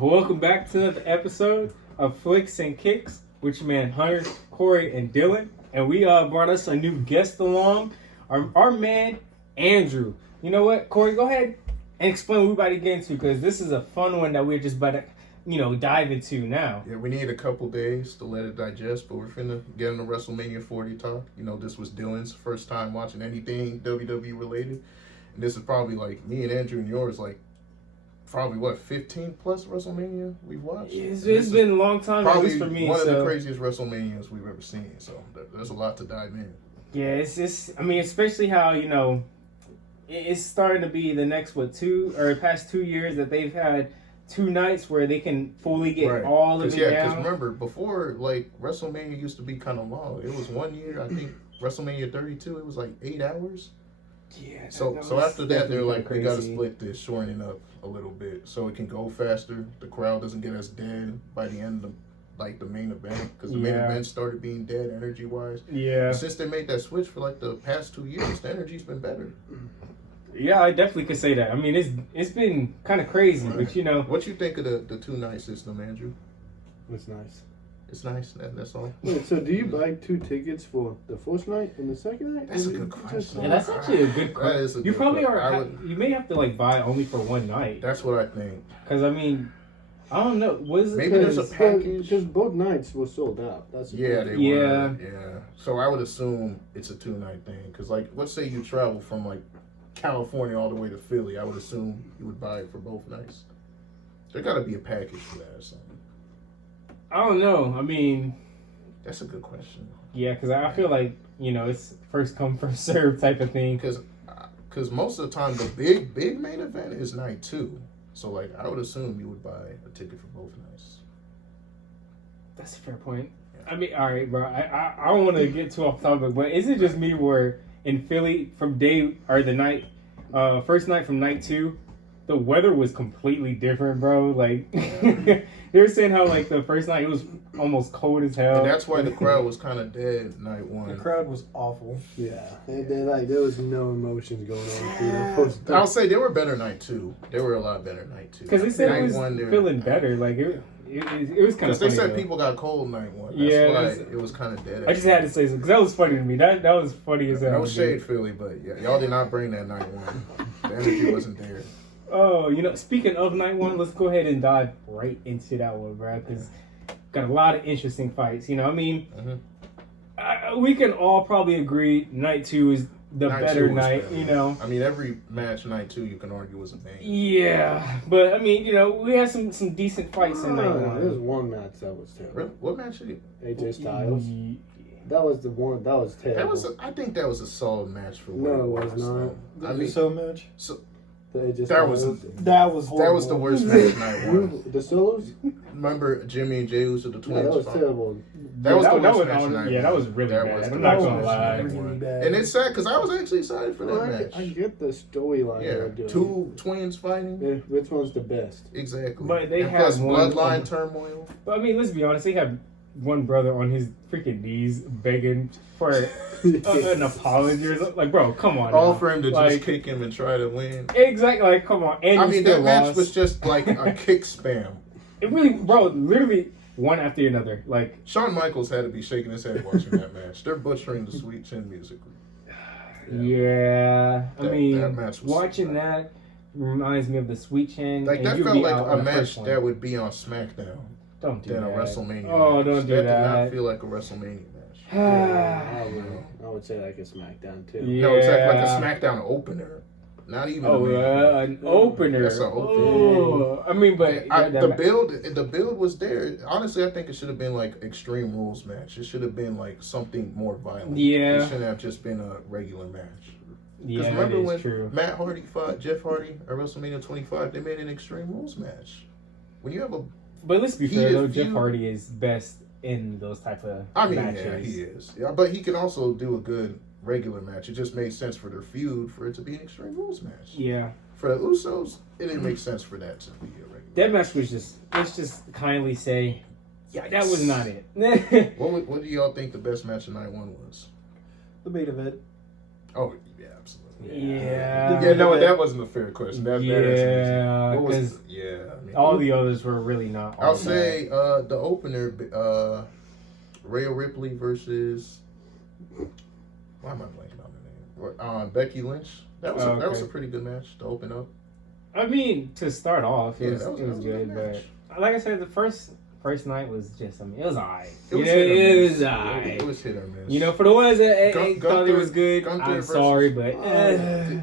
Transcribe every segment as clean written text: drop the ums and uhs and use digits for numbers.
Welcome back to another episode of Flicks and Kicks with your man Hunter, Corey, and Dylan. And we brought us a new guest along, our man Andrew. You know what, Corey? Go ahead and explain what we're about to get into, because this is a fun one that we're just about to, dive into now. Yeah, we need a couple days to let it digest, but we're finna get into WrestleMania 40 talk. This was Dylan's first time watching anything WWE related. And this is probably like me and Andrew and yours, like, probably 15 plus WrestleMania we've watched. It's been a long time, at least for me. One of the craziest WrestleManias we've ever seen. So there's a lot to dive in. Yeah, it's just, especially how, it's starting to be the next, past 2 years that they've had two nights where they can fully get all of it down. Yeah, because remember, before, WrestleMania used to be kind of long. It was 1 year, I think, WrestleMania 32, it was 8 hours. Yeah. So after that, they're like, crazy. we got to split this, shorten it up a little bit so it can go faster. The crowd doesn't get as dead by the end of the main event, because the main event started being dead energy wise. Yeah. And since they made that switch for the past 2 years, the energy's been better. Yeah, I definitely could say that. It's been kind of crazy, but What you think of the 2-night system, Andrew? It's nice. It's nice. That's all. Wait, so do you buy 2 tickets for the first night and the second night? That's a good question. Yeah, that's actually a good question. That is a You good probably question. you may have to buy only for one night. That's what I think. Because I don't know. Was it Maybe there's a package. Because both nights were sold out. That's the Yeah, thing. they were. Yeah. Yeah. So I would assume it's a 2-night thing. Because let's say you travel from California all the way to Philly, I would assume you would buy it for both nights. There got to be a package for that or something. I don't know. That's a good question. Yeah, because I feel like it's first come first serve type of thing. Because most of the time the big main event is night 2. So I would assume you would buy a ticket for both nights. That's a fair point. Yeah. All right, bro. I don't want to get too off topic, but is it just me where in Philly from first night from night 2, the weather was completely different, bro. They were saying how the first night it was almost cold as hell. And that's why the crowd was kind of dead night 1. The crowd was awful. Yeah. And then, there was no emotions going on through the first I'll say they were better night 2. They were a lot better night 2. Because they said night it was 1, feeling better. It was kind of funny. Because they said though. people got cold night 1. That's why it was kind of dead. I just had to say something because that was funny to me. That was funny as hell. No shade, Philly, but yeah, y'all did not bring that night 1. The energy wasn't there. Oh, speaking of night 1, let's go ahead and dive right into that one, bro. Because got a lot of interesting fights. We can all probably agree night 2 is the better night. Every match night 2 you can argue was a banger. Yeah, but we had some decent fights in night 1. There was one match that was terrible. Really? What match did you? AJ Styles. That was the one. That was terrible. I think that was a solid match for. No, it was not. The Uso match? That was horrible. That was the worst match night 1. The solos? Remember Jimmy and Jey Uso, the twins? Yeah, that was terrible. That was the worst match night 1. Yeah, that was really bad. Was I'm the not worst gonna match lie. night 1. Really bad. And it's sad because I was actually excited for that match. I get the storyline they were doing. 2 twins fighting. Yeah, which one's the best? Exactly. But they and have plus one bloodline turmoil. But let's be honest. They have one brother on his freaking knees begging for an apology or something. Bro, come on. All now. for him to just kick him and try to win. Exactly. Come on. And that match was just a kick spam. It really, bro, literally one after another. Shawn Michaels had to be shaking his head watching that match. They're butchering the Sweet Chin music. Yeah. That match was watching that reminds me of the Sweet Chin. That felt like a match that would be on SmackDown. Don't do than that. a WrestleMania Oh, match. don't do That that. did not feel like a WrestleMania match. I would say like a SmackDown too. Yeah. No, it's like a SmackDown opener. Not even an opener. That's an opener. Oh, but the build was there. Honestly, I think it should have been Extreme Rules match. It should have been something more violent. Yeah. It shouldn't have just been a regular match. Yeah, remember when true. Matt Hardy fought Jeff Hardy at WrestleMania 25? They made an Extreme Rules match. When you have a But let's be fair though, Jeff Hardy is best in those type of matches. Yeah, he is. Yeah, but he can also do a good regular match. It just made sense for their feud for it to be an Extreme Rules match. Yeah. For the Usos, it didn't make sense for that to be a regular. That match was just, let's just kindly say, Yikes. that was not it. What do y'all think the best match of night 1 was? The main event. Oh, yeah, absolutely. Yeah. Yeah, no, that wasn't a fair question. That yeah. is easy. What was, all the others were really not. all I'll that. say the opener, Rhea Ripley versus. Why am I blanking on the name? Becky Lynch. That was that was a pretty good match to open up. I mean, to start off, it Yeah, was that was a good, good but match. like I said, the first night was just, I mean, it was alright. It was it hit or miss. was alright. It was hit or miss. You know, for the ones that thought it Gunther- was good, Gunther I'm versus- sorry, but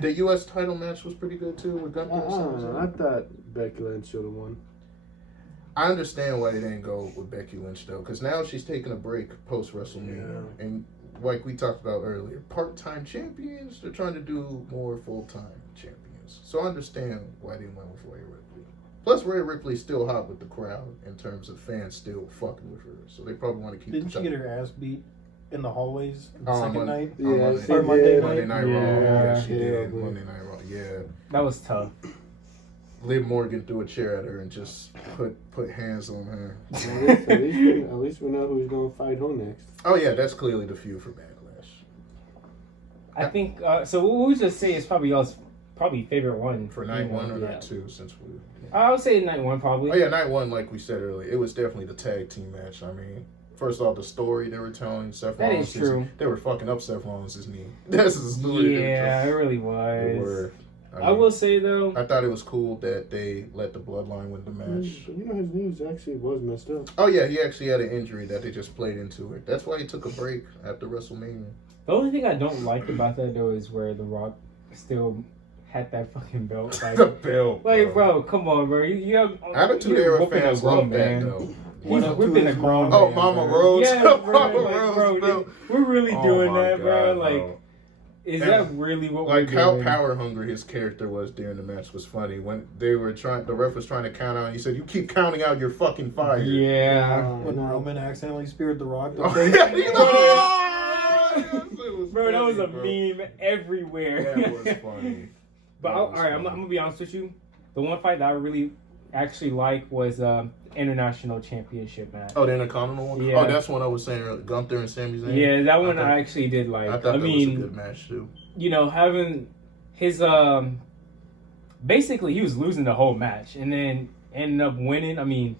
the U.S. title match was pretty good too with Gunther. and Sami Zayn. I thought Becky Lynch should have won. I understand why they didn't go with Becky Lynch though, because now she's taking a break post WrestleMania, and like we talked about earlier, part-time champions, they're trying to do more full-time champions. So I understand why they went with Rhea Ripley. Plus, Rhea Ripley's still hot with the crowd in terms of fans still fucking with her, so they probably want to keep. Didn't she get her ass beat in the hallways the Oh, second Monday- night? Yeah, Monday- she Or Monday did. Monday Night Raw? Yeah. Yeah, she did. Yeah. Monday Night Raw. Yeah. that was tough. Liv Morgan threw a chair at her and just put hands on her. At least we know who's gonna fight who next. Oh yeah, that's clearly the feud for Backlash. I think so. What we just say is probably y'all's favorite one For night one or yeah. night two, since we. I would say night one probably. Oh yeah, night one, like we said earlier, it was definitely the tag team match. I mean, first off, the story they were telling, Seth That Rollins, is true. they were fucking up Seth Rollins' knee. That's the story. Yeah, it really They was. were. I will say though, I thought it was cool that they let the Bloodline win the match. You know his knees actually was messed up. Oh yeah, he actually had an injury that they just played into it. That's why he took a break after WrestleMania. the only thing I don't like about that though is where The Rock still had that fucking belt. Like, The belt, bro, come on, bro. You have Attitude you're Era whooping a fans grown love that man. though. He's What whipping a up to grown his man. Oh, Mama bro. Rose. Yeah, Mama bro, like, Rose, bro, bro. we're really Oh doing my that, bro. God, Like, bro. is And, that really what Like we're how doing? power hungry his character was during the match was funny. When they were the ref was trying to count out, and he said, "You keep counting out, you're fucking fired." Yeah. When Roman accidentally speared The Rock. Oh, yeah, he Bro, that was a funny, bro. meme everywhere. That was funny. But That all was right, I'm funny. gonna be honest with you. The one fight that I really actually like was international championship match. Oh, the Intercontinental one? Yeah. Oh, that's one I was saying earlier. Gunther and Sami Zayn? Yeah, that one thought- I actually did like. I thought that was a mean, good match, too. you know, having his basically he was losing the whole match and then ended up winning. I mean,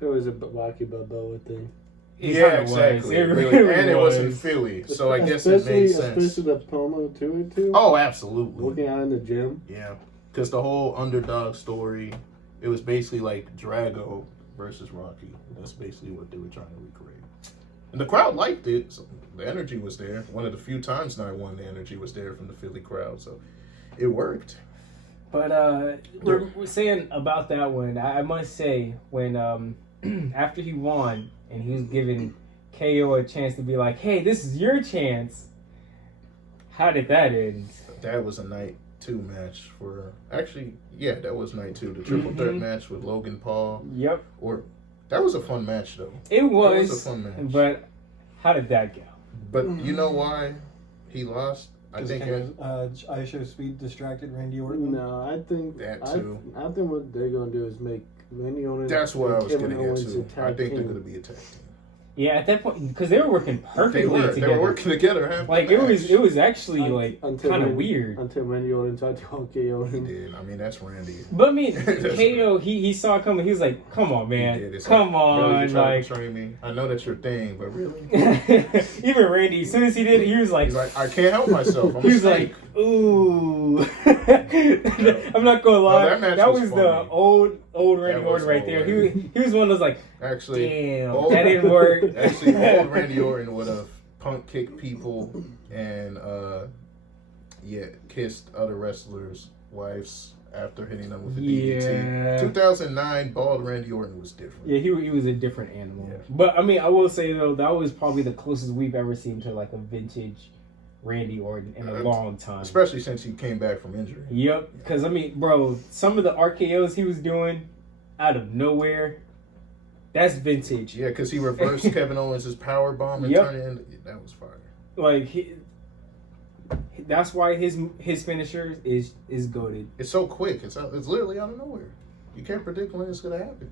It was a Rocky Balboa thing. it Yeah, kinda exactly. Was. It Really. really and it was. was in Philly, so I guess it made sense. Especially the promo to it too. Oh, absolutely. Working out in the gym. Yeah, because the whole underdog story, it was basically like Drago versus Rocky. That's basically what they were trying to recreate. And the crowd liked it. So the energy was there. One of the few times night one, the energy was there from the Philly crowd. So it worked. But we're saying about that one. I must say when after he won and he was giving KO a chance to be like, "Hey, this is your chance." How did that end? That was a night two match for actually, yeah, that was night two. The triple threat match with Logan Paul. Yep, Or that was a fun match though. it was. a fun match. But how did that go? But you know why he lost? I think Aisha Speed distracted Randy Orton. No, I think That I too. think what they're gonna do is make Randy Orton. that's what I and was Kevin going to Owens get a to. tag I think they're team. going to be a tag team. Yeah, at that point, because they were working perfectly They together. were working together. Half Like the it was actually Un- like until kind of Randy- weird. Until Randy Orton tried to KO He him. did. I mean, that's Randy. But I mean, That's KO, he saw it coming. He was like, "Come on, He man, did. It's come like, really, on!" you trying Like to betray me. I know that's your thing, but really, even Randy, as soon as he did it, he was like, he's like, I can't help myself. I'm he a was snake. like, "Ooh." I'm not gonna lie, that match that was was funny. the old Randy That was Orton right old there. Randy. He was one of those like, Actually, "Damn, old- that didn't work." Actually, old Randy Orton would have punk kicked people and kissed other wrestlers' wives after hitting them with a Yeah. DDT. 2009, bald Randy Orton was different. Yeah, he was a different animal. Yeah. But I mean, I will say though, that was probably the closest we've ever seen to like a vintage Randy Orton in a long time. Especially since he came back from injury. Yep, because I mean, bro, some of the RKO's he was doing out of nowhere, that's vintage. Yeah, because he reversed Kevin Owens' power bomb and Yep. turned it into that was fire. Like that's why his finisher is goated. It's so quick. It's literally out of nowhere. You can't predict when it's gonna happen.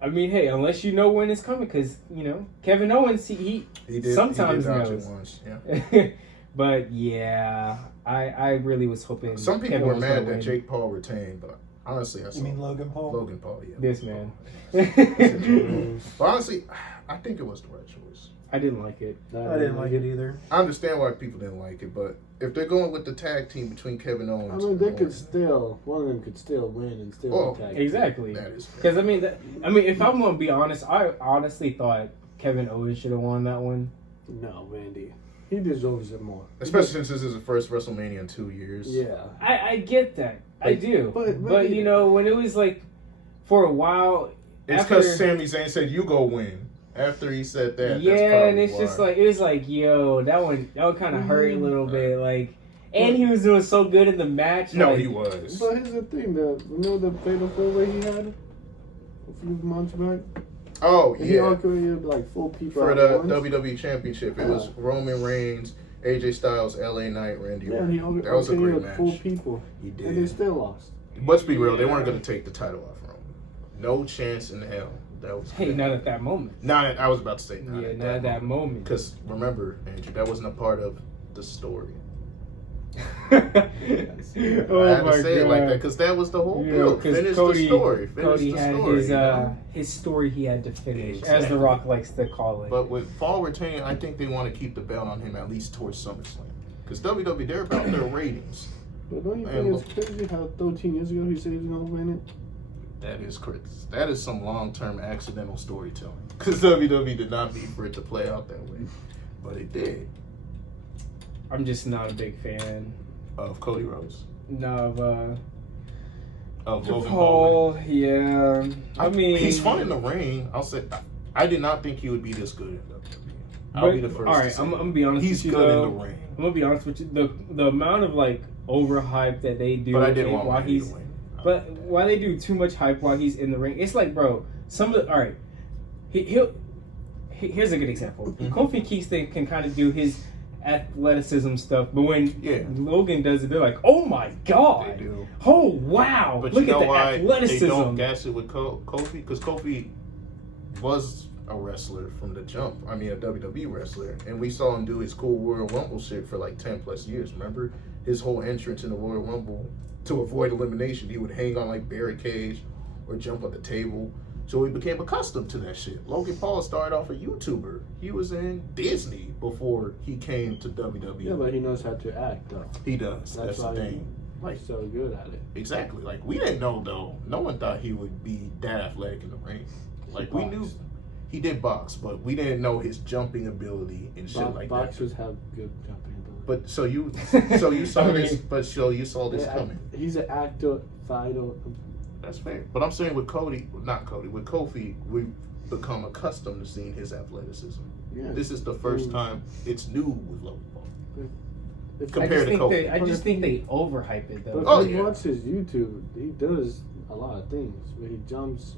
I mean, hey, unless you know when it's coming, because you know Kevin Owens, he sometimes dodge knows. it once. Yeah. But yeah, I really was hoping. Some people Kevin were was mad gonna that win. Jake Paul retained, but Honestly, I saw You mean Logan Paul? Logan Paul, yeah. This man. But honestly, I think it was the right choice. I didn't like it. I didn't like it either. I understand why people didn't like it, but if they're going with the tag team between Kevin Owens, I mean, they and could Orton, still, one of them could still win and still Oh, attack. Exactly. that is fair. Because if I'm gonna be honest, I honestly thought Kevin Owens should have won that one. No, Randy. He deserves it more. Especially since this is the first WrestleMania in 2 years. Yeah. I get that. I do. but But you know, when it was like for a while, It's after- because Sami Zayn said, "You go win." After he said that, yeah, that's and probably it's just why. like it was like, yo, that one kind of hurt a little bit, like, and he was doing so good in the match. No, like, he was. But here's the thing, remember the fatal four-way he had a few months back? Oh, And he yeah. created like 4 people For at the once. WWE Championship, it was Roman Reigns, AJ Styles, LA Knight, Randy Yeah, and he Orton. That was a great match. 4 people. He And they did. still lost. Let's be real, they weren't going to take the title off Roman. No chance in hell. That was Hey, not at that moment. Not. I was about to say not Yeah, at not at that moment. Because remember, Andrew, that wasn't a part of the story. Oh I had my to say it like that god. because that was the whole Yeah, deal. 'cause Finish Cody, the story. Finish Cody the had story. his you know? his story he had to finish, as Exactly. The Rock likes to call it. But with Paul retaining, I think they want to keep the belt on him at least towards SummerSlam. Because WWE, they're about their ratings. But don't you Man, think it's crazy how 13 years ago he said he was going to win it? That is crazy. That is some long-term accidental storytelling. Because WWE did not mean for it to play out that way. But it did. I'm just not a big fan. Of Cody Rhodes. No, Of Logan Paul. Paul, yeah. I mean, he's fun in the ring. I'll say, I did not think he would be this good in WWE. I'll be the first. All to right, say I'm that. gonna be honest He's with you good though. in the ring. I'm gonna be honest with you. The amount of like overhype that they do, But I didn't want while Randy he's, to win. but why they do too much hype while he's in the ring? It's like, bro, some of the all right. Here's a good example. Mhm. Kofi Kingston can kind of do his athleticism stuff, but when Yeah. Logan does it, they're like, oh my god, They do. oh wow, But look you know at the why athleticism. they don't gas it with Kofi? Because Kofi was a wrestler from the jump. I mean, a WWE wrestler. And we saw him do his cool Royal Rumble shit for like 10 plus years. Remember? His whole entrance in the Royal Rumble, to avoid elimination, he would hang on like barricades or jump on the table. So he became accustomed to that shit. Logan Paul started off a YouTuber. He was in Disney before he came to WWE. Yeah, but he knows how to act, though. He does. That's the why thing. Like, he's so good at it. exactly. Like, we didn't know, though. No one thought he would be that athletic in the ring. Like, we knew he did box, but we didn't know his jumping ability and shit like Boxers that. have good jumping ability. But so you saw I this. mean- But so you saw this Yeah, coming. he's an actor, fighter. That's fair. But I'm saying with Cody, not Cody, with Kofi, we've become accustomed to seeing his athleticism. Yeah. This is the first time it's new with Logan Paul. If- Compared to Kofi. I just think they overhype it though. But Oh, if you yeah. watch his YouTube, he does a lot of things. Where he jumps.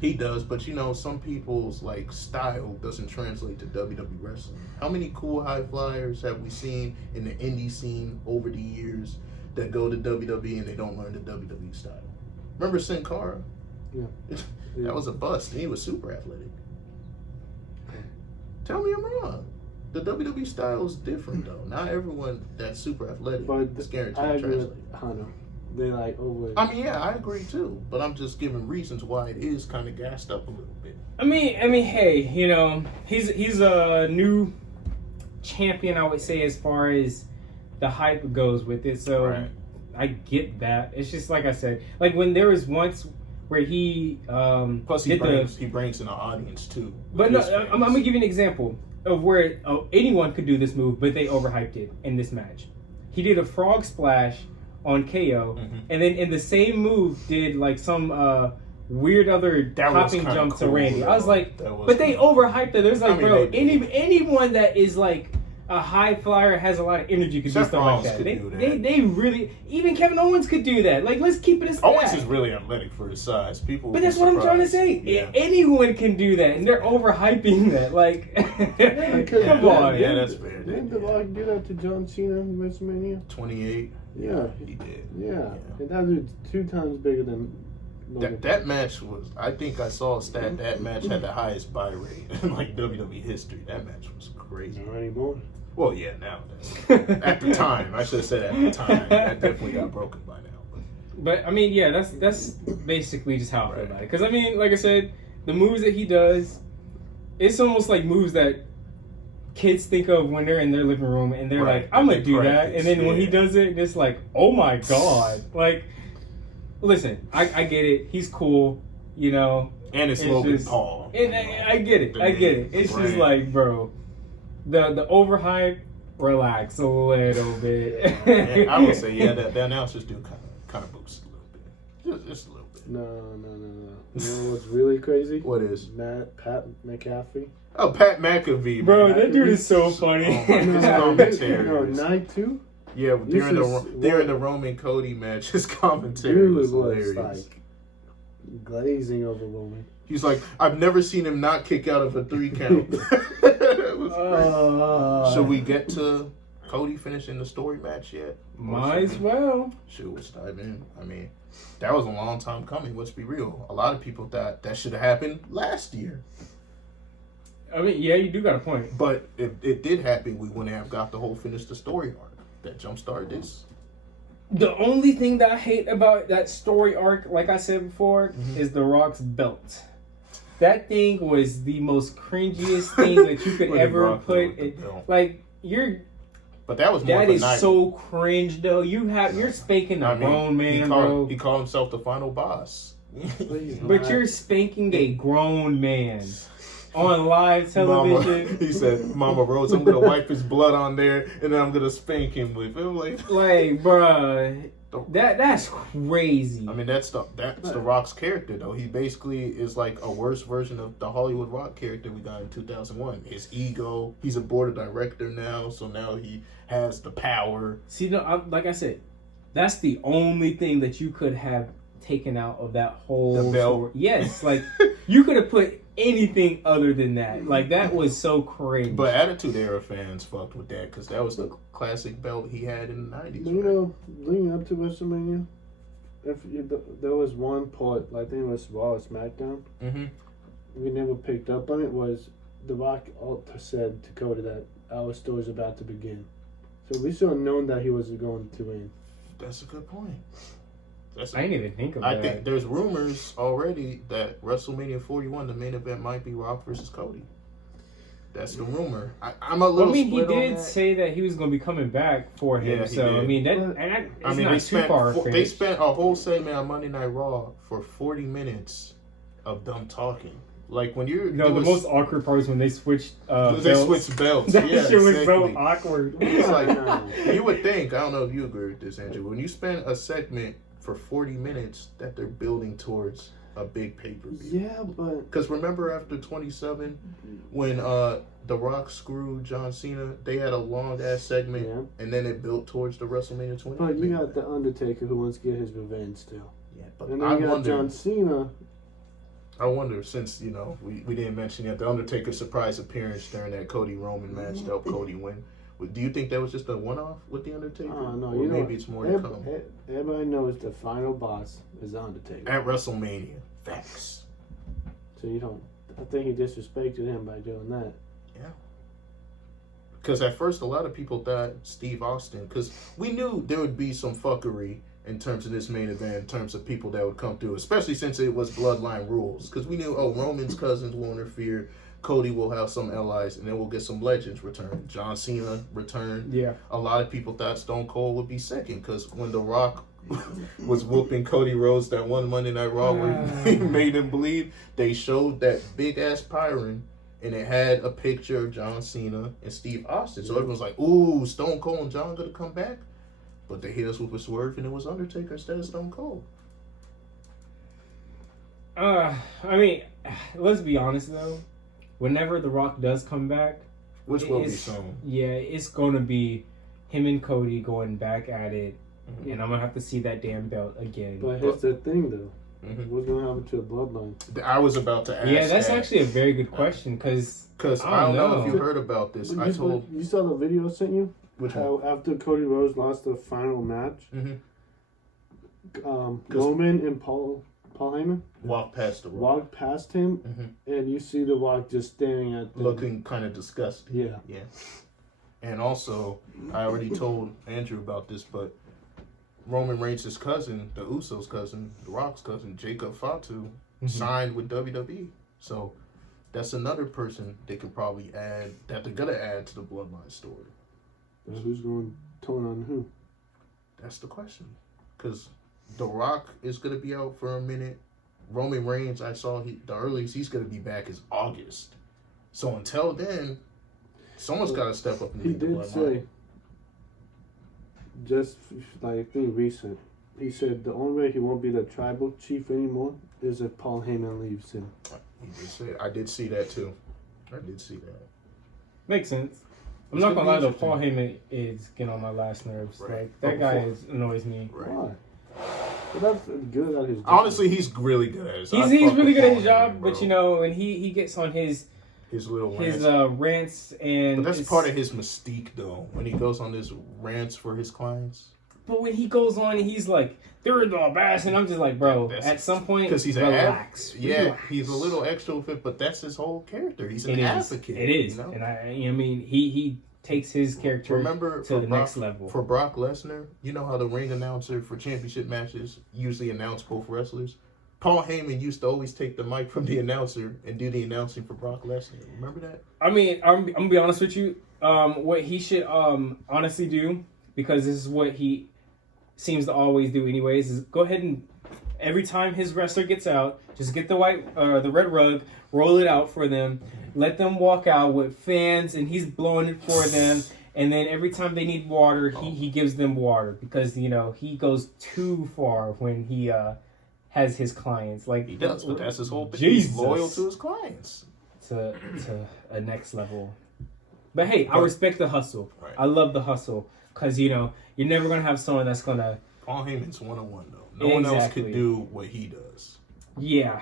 He does, but you know, some people's like style doesn't translate to WWE wrestling. How many cool high flyers have we seen in the indie scene over the years that go to WWE and they don't learn the WWE style? Remember Sin Cara? Yeah. That was a bust, and he was super athletic. Tell me I'm wrong. The WWE style is different though. Not everyone that's super athletic But is guaranteed I to agree translate. with Hano. They like over. I mean, yeah, I agree too, but I'm just giving reasons why it is kind of gassed up a little bit. I mean, hey, you know, he's a new champion, I would say, as far as the hype goes with it. So Right. I get that. It's just like I said, like when there was once where he Plus, he did brings in an audience too. But with no, his I'm fans. gonna give you an example of where anyone could do this move, but they overhyped it in this match. He did a frog splash on KO, Mhm. and then in the same move did like some weird other That was hopping kinda jump to cool, Randy. I was though. like, That was but they kinda overhyped it. There's like, I mean, bro, they did. anyone that is like a high flyer has a lot of energy could do Seth stuff like Rollins that. could They, do that. they really, even Kevin Owens could do that. Like, let's keep it as Owens that. is really athletic for his size. People, But would that's be what I'm trying to surprised. say. Yeah. Anyone can do that, and they're overhyping that. Like, Because come yeah, on. Yeah, that's fair. Didn't The Rock do that to John Cena in WrestleMania? 28. Yeah. he did. Yeah. And that dude's 2 times bigger than. Logan That match was. I think I saw a stat. That match had the highest buy rate in like WWE history. That match was crazy. Not anymore. Well, yeah, nowadays. At the time, I should have said at the time. That definitely got broken by now. But But I mean, yeah, that's basically just how I feel about it. Because I mean, like I said, the moves that he does, it's almost like moves that kids think of when they're in their living room and they're like, I'm gonna do that, and then when he does it, it's like, oh my god. Like, listen, I get it. He's cool, you know. And it's Logan Paul. And I get it. It's just like, bro, the overhype. Relax a little bit. And I would say, yeah, the announcers do kind of boost a little bit, just a little bit. No. You know what's really crazy? What is? Pat McAfee. Oh, Pat McAfee, bro, man. that dude is so funny. His commentary. No, night two. Yeah, during the Roman Cody match, his commentary was hilarious. Like glazing over Roman. He's like, I've never seen him not kick out of a 3 count. Should we get to Cody finishing the story match yet? Might as well. Let's dive in. I mean, that was a long time coming. Let's be real. A lot of people thought that should have happened last year. I mean, yeah, you do got a point. But if it did happen, we wouldn't have got the whole finish the story arc that jumpstarted this. The only thing that I hate about that story arc, like I said before, is The Rock's belt. That thing was the most cringiest thing that you could ever put. Like, you're... But that was more That is so cringe, though. You're spanking a grown man, bro. He called himself the final boss. But you're spanking a grown man on live television. He said, Mama Rose, I'm going to wipe his blood on there, and then I'm going to spank him with it. Like, bruh, that's crazy. I mean, that's the Rock's character, though. He basically is like a worse version of the Hollywood Rock character we got in 2001. His ego, he's a board of director now, so now he has the power. See, no, like I said, that's the only thing that you could have taken out of that whole the belt. story. Yes, like, you could have put anything other than that. Like, that was so crazy. But Attitude Era fans fucked with that because that was the classic belt he had in the 90s. You know, leading up to WrestleMania, there was one part, I think it was Raw or SmackDown, we never picked up on it, was The Rock said to Cody that our story's about to begin. So we should have known that he was going to win. That's a good point. I didn't even think of that. I think there's rumors already that WrestleMania 41, the main event, might be Rock versus Cody. That's the rumor. I'm a little. He did say that he was going to be coming back for him. Yeah, so I mean, not too far. They spent a whole segment on Monday Night Raw for 40 minutes of them talking. Like when you're the most awkward part is when they switched belts. Switched belts. That yeah, shit was exactly. so awkward. It's like you would think. I don't know if you agree with this, Andrew. When you spend a segment for 40 minutes, that they're building towards a big pay-per-view. Yeah, but because remember after 27, when The Rock screwed John Cena, they had a long ass segment, and then it built towards the WrestleMania 20. But you got the Undertaker who wants to get his revenge still. Yeah, but and then you got John Cena. I wonder, since we didn't mention yet the Undertaker's surprise appearance during that Cody Roman match to help Cody win. Do you think that was just a one-off with the Undertaker? No, or maybe it's more to come. Everybody knows the final boss is the Undertaker at WrestleMania. Facts. So you don't. I think he disrespected him by doing that. Yeah. Because at first, a lot of people thought Steve Austin, because we knew there would be some fuckery in terms of this main event, in terms of people that would come through, especially since it was bloodline rules. Because we knew, Roman's cousins will interfere, Cody will have some allies, and then we'll get some legends return. John Cena return. Yeah. A lot of people thought Stone Cold would be second, because when The Rock was whooping Cody Rhodes that one Monday Night Raw where he made him bleed, they showed that big-ass Pyron, and it had a picture of John Cena and Steve Austin. So everyone's like, ooh, Stone Cold and John gonna come back? But they hit us with a swerve, and it was Undertaker instead of Stone Cold. I mean, let's be honest, though. Whenever The Rock does come back, which will be soon. Yeah, it's going to be him and Cody going back at it, and I'm going to have to see that damn belt again. But here's the thing, though. What's going to happen to the bloodline? I was about to ask. Yeah, that's actually a very good question, because I don't know if you heard about this. You saw the video I sent you? Which one? After Cody Rhodes lost the final match, Roman and Paul Heyman walked past him, and you see The Rock just staring at them. Looking kind of disgusted. Yeah. And also, I already told Andrew about this, but Roman Reigns' cousin, the Usos' cousin, The Rock's cousin, Jacob Fatu, signed with WWE. So that's another person they could probably add, that they're going to add to the Bloodline story. But who's going to turn on who? That's the question. Because The Rock is going to be out for a minute. Roman Reigns, I saw the earliest he's going to be back is August. So until then, someone's got to step up and He lead the did Bloodline. say, just like I think recent, he said the only way he won't be the tribal chief anymore is if Paul Heyman leaves him. He did say, I did see that too. I did see that. Makes sense. I'm It's not gonna gonna lie be though, interesting. Paul Heyman is getting on my last nerves. Right. Like that guy annoys me. Right. Why? But that's good at his job. Honestly, he's really good at it. He's really good at his job, but you know, and he gets on his little his rants. rants and But that's part of his mystique, though. When he goes on his rants for his clients, But when he goes on and he's like, they're the best, and I'm just like, bro, That's- at some point, because he's relax. relax. He's a little extra with it, but that's his whole character. He's an advocate. It is, you know? and I mean, he takes his character Remember to the next level. For Brock Lesnar, you know how the ring announcer for championship matches usually announce both wrestlers? Paul Heyman used to always take the mic from the announcer and do the announcing for Brock Lesnar. Remember that? I mean, I'm gonna be honest with you. What he should honestly do, because this is what he seems to always do anyways, is go ahead and every time his wrestler gets out, just get the the red rug, roll it out for them, let them walk out with fans, and he's blowing it for them. And then every time they need water, he gives them water, because you know he goes too far when he has his clients. Like He does, but that's his whole thing. Jesus. He's loyal to his clients. to a next level. But hey, I respect the hustle. Right. I love the hustle, because you know you're never gonna have someone that's gonna Paul Heyman's 101 though. No one else Exactly. could do what he does. yeah.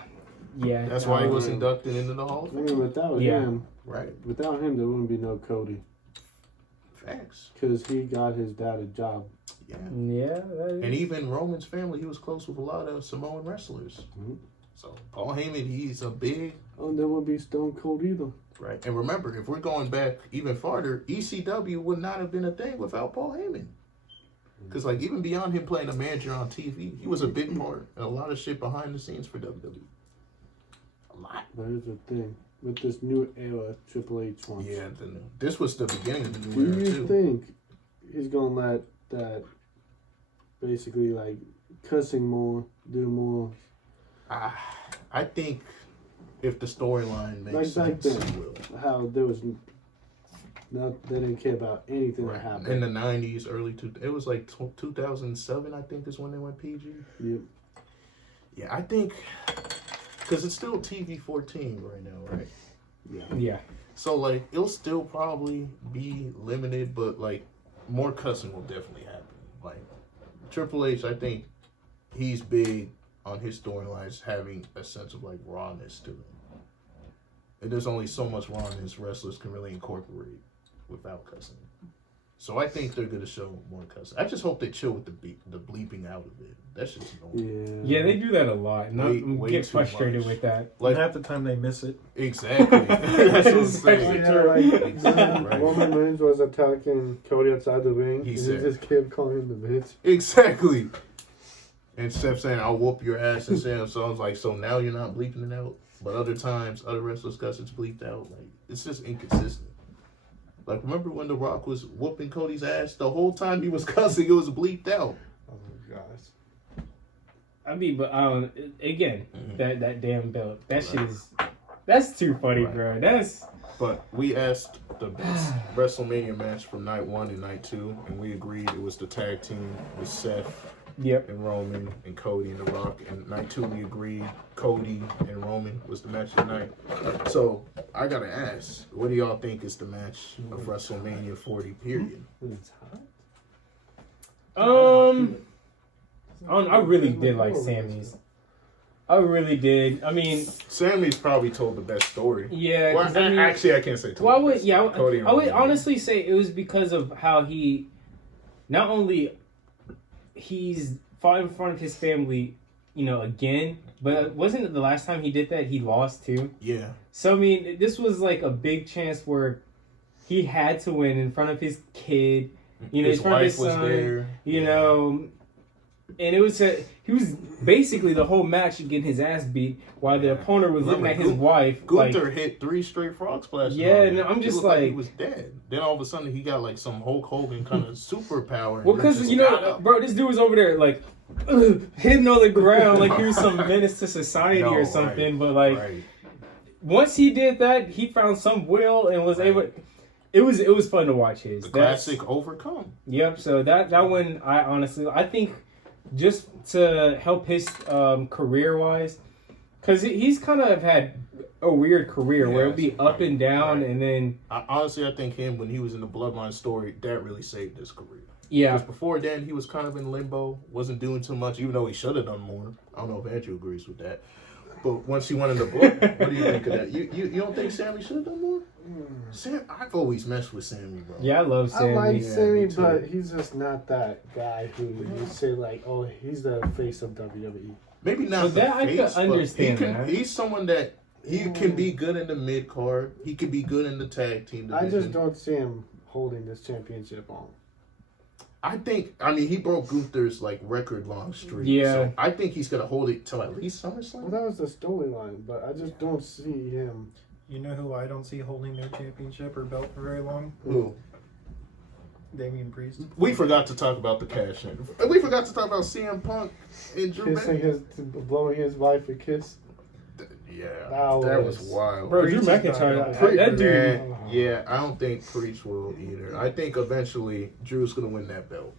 That's why he was inducted into the Hall of I mean, Fame. without Yeah. him, Right. without him, there wouldn't be no Cody, Facts. because he got his dad a job. Yeah. Yeah. that is- And even Roman's family, he was close with a lot of Samoan wrestlers. Mhm. So Paul Heyman, he's a big Oh, and there wouldn't be Stone Cold either. right. And remember, if we're going back even farther, ECW would not have been a thing without Paul Heyman. Because like even beyond him playing a manager on TV, he was a big part and a lot of shit behind the scenes for WWE. A lot. But here's the thing: with this new era, Triple H wants. Yeah. This was the beginning of the Do new era you too. think he's gonna let that basically like cussing more, do more? I think if the storyline makes Like back sense, then. he will. How there was not, they didn't care about anything that Right. happened. In the 90s, it was like 2007, I think, is when they went PG. Yep. Yeah, I think, because it's still TV 14 right now, right? yeah. So, like, it'll still probably be limited, but, like, more cussing will definitely happen. Like, Triple H, I think he's big on his storylines having a sense of, like, rawness to it. And there's only so much rawness wrestlers can really incorporate without cussing. So I think they're going to show more cussing. I just hope they chill with the bleeping out of it. That's just annoying. Yeah. Yeah, they do that a lot, and I Way get too frustrated much. with that. Like, half the time they miss it. exactly. That's what I'm saying. Yeah, like Exactly, right. Roman Reigns was attacking Cody outside the ring, He and said- he just kept calling him the bitch. Exactly. And Seth saying, I'll whoop your ass, and Sam, so I was like, so now you're not bleeping it out? But other times, other wrestlers cuss, it's bleeped out. Like, it's just inconsistent. Like, remember when The Rock was whooping Cody's ass? The whole time he was cussing, it was bleeped out. Oh gosh. I mean, but again, Mhm. that damn belt, that shit is, that's too funny, Right. bro. That's But we asked the best WrestleMania match from night 1 and night 2, and we agreed it was the tag team with Seth yep. and Roman and Cody and The Rock. And night 2, we agreed Cody and Roman was the match of the night. So I gotta ask, what do y'all think is the match of WrestleMania 40? Period. It's hot. I really did like Sammy's. I really did. I mean, Sammy's probably told the best story. yeah. Well, 'cause I mean, actually, I can't say. well, I told the would, best. yeah, Cody and I would Roman. honestly say it was because of how he, not only he's fought in front of his family, you know, again, but wasn't it the last time he did that he lost too? Yeah. So I mean, this was like a big chance where he had to win in front of his kid, you know, His in front of wife his was son, there. you Yeah. know, And it was he was basically the whole match getting his ass beat while the opponent was looking at his wife. Gunther hit 3 straight frog splashes. Yeah, and I'm just like he was dead. Then all of a sudden he got like some Hulk Hogan kind of superpower. Well, because bro, this dude was over there like hitting on the ground like he was some menace to society or something. But like once he did that, he found some will and was able. It was fun to watch his classic overcome. Yep. So that one I think. Just to help his career wise, because he's kind of had a weird career where it'll be up and down, and then honestly, I think him when he was in the Bloodline story that really saved his career. Yeah, because before then he was kind of in limbo, wasn't doing too much, even though he should have done more. I don't know if Andrew agrees with that, but once he went in the book, what do you think of that? You don't think Sammy should have done more? Sam, I've always messed with Sammy, bro. Yeah, I love Sammy. I like Sammy, but he's just not that guy who you say like, oh, he's the face of WWE. Maybe not. But that I can understand. That. He's someone that he can be good in the mid card. He can be good in the tag team division. I just don't see him holding this championship on. I mean, he broke Gunther's like record long streak. Yeah. So I think he's gonna hold it till at least SummerSlam. Well, that was the storyline, but I just don't see him. You know who I don't see holding their championship or belt for very long? Who? Damian Priest. We forgot to talk about the cash in. We forgot to talk about CM Punk and Drew blowing his wife a kiss. Yeah, that was wild. Bro, Drew McIntyre, that dude. Yeah, I don't think Preach will either. I think eventually Drew's gonna win that belt.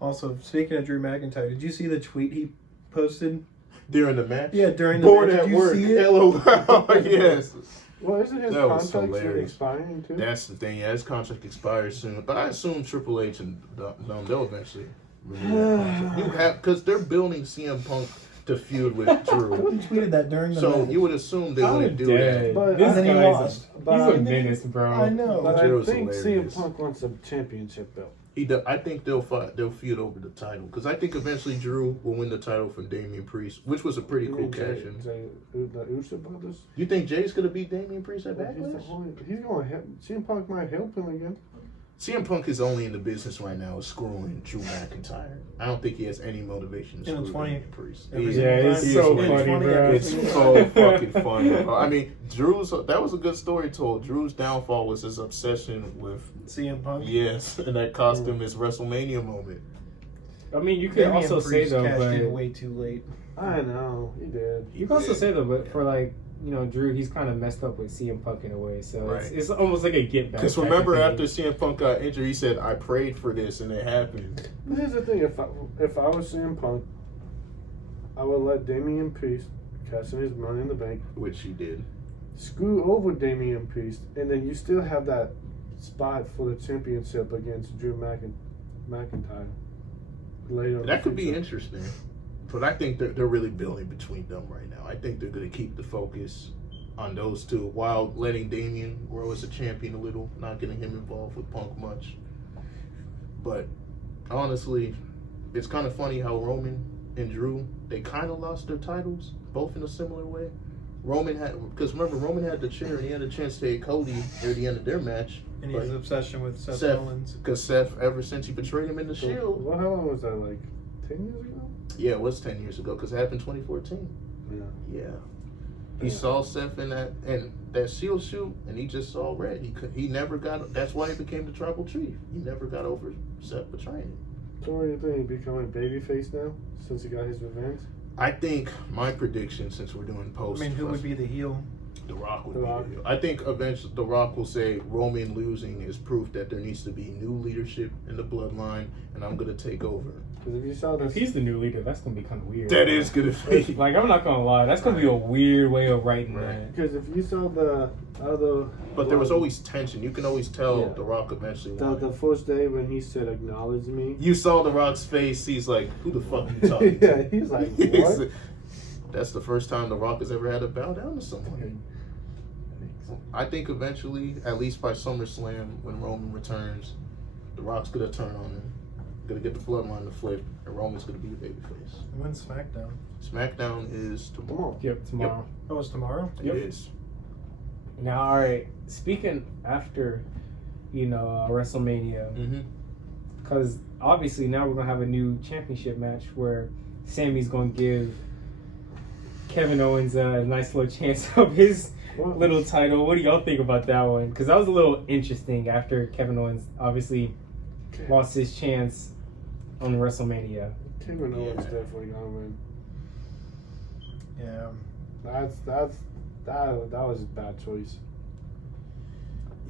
Also, speaking of Drew McIntyre, did you see the tweet he posted during the match? Yeah, during the Bored match. at work. LOL. Yes. Well, isn't his contract expiring too? That's the thing. Yeah, his contract expires soon. But I assume Triple H and they'll eventually renew that contract. You have because they're building CM Punk to feud with Drew. Who tweeted that during the match? You would assume they wouldn't do that. But this he lost. He's a menace, bro. I know. But Drew's I think hilarious. CM Punk wants a championship belt. I think they'll feud over the title because I think eventually Drew will win the title from Damian Priest, which was a pretty cool cash in. The Uso brothers. You think Jay's gonna beat Damian Priest at Backlash? He's going to help. CM Punk might help him again. CM Punk is only in the business right now of screwing Drew McIntyre. I don't think he has any motivation to screw Damian Priest. It's so funny, bro. It's so fucking funny. I mean, that was a good story told. Drew's downfall was his obsession with CM Punk. Yes, and that cost him his WrestleMania moment. I mean, you could also say though, but way too late. I know he did. You can also say though, but for like. Drew, he's kind of messed up with CM Punk in a way, so it's almost like a get back. Because remember, after CM Punk got injured, he said, "I prayed for this, and it happened." But here's the thing: if I was CM Punk, I would let Damian Priest cash in his Money in the Bank, which he did. Screw over Damian Priest, and then you still have that spot for the championship against Drew McIntyre later. That could be interesting. But I think they're really building between them right now. I think they're going to keep the focus on those two while letting Damian grow as a champion a little, not getting him involved with Punk much. But honestly, it's kind of funny how Roman and Drew, they kind of lost their titles, both in a similar way. Because remember, Roman had the chair and he had a chance to hit Cody near the end of their match. And his obsession with Seth Rollins. Because Seth, ever since he betrayed him in the Shield. Well, how long was that, like 10 years ago? Yeah, it was 10 years ago because it happened 2014. Yeah. He saw Seth in that Shield shoot, and he just saw red. He never got. That's why he became the Tribal Chief. He never got over Seth betraying him. So, what do you think? He becoming babyface now since he got his revenge? I think my prediction, since we're doing post. I mean, who would be the heel? The Rock would be the heel. I think eventually The Rock will say Roman losing is proof that there needs to be new leadership in the bloodline, and I'm going to take over. Because if he's the new leader, that's going to be kind of weird. That is going to be. Like, I'm not going to lie. That's going to be a weird way of writing that. Because if you saw the other... But there was always tension. You can always tell The Rock eventually won. The first day when he said, "Acknowledge me." You saw The Rock's face. He's like, who the fuck you talking to? Yeah, he's like, what? That's the first time The Rock has ever had to bow down to someone. I think eventually, at least by SummerSlam, when Roman returns, The Rock's going to turn on him. Going to get the bloodline to flip, and Roman's going to be the babyface. When's SmackDown? SmackDown is tomorrow. Yep, tomorrow. Yep. Oh, it's tomorrow? It is. Now, all right, speaking after, WrestleMania, because obviously now we're gonna have a new championship match where Sammy's gonna give Kevin Owens a nice little chance of his little title. What do y'all think about that one? Because that was a little interesting after Kevin Owens obviously lost his chance on WrestleMania. Kevin Owens definitely gonna win. Yeah. That was a bad choice.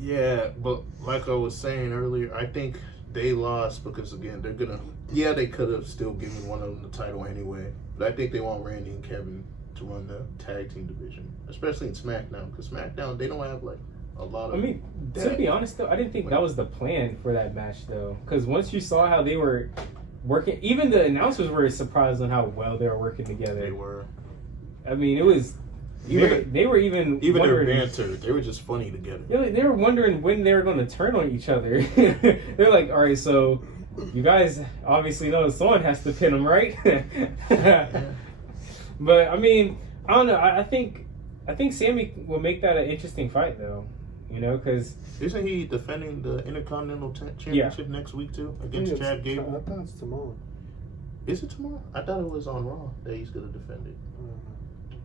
Yeah, but like I was saying earlier, I think they lost because, again, they're gonna. Yeah, they could have still given one of them the title anyway, but I think they want Randy and Kevin to run the tag team division, especially in SmackDown, because SmackDown, they don't have like a lot of. I mean, to be honest though, I didn't think that was the plan for that match though, because once you saw how they were working, even the announcers were surprised on how well they were working together. They were. I mean, it was. They were even their banter. They were just funny together. They were wondering when they were going to turn on each other. They're like, all right, so you guys obviously know someone has to pin them, right? But I mean, I don't know. I think Sammy will make that an interesting fight, though. You know, because isn't he defending the Intercontinental Championship next week too against Chad Gable? I thought it's tomorrow. Is it tomorrow? I thought it was on Raw that he's going to defend it.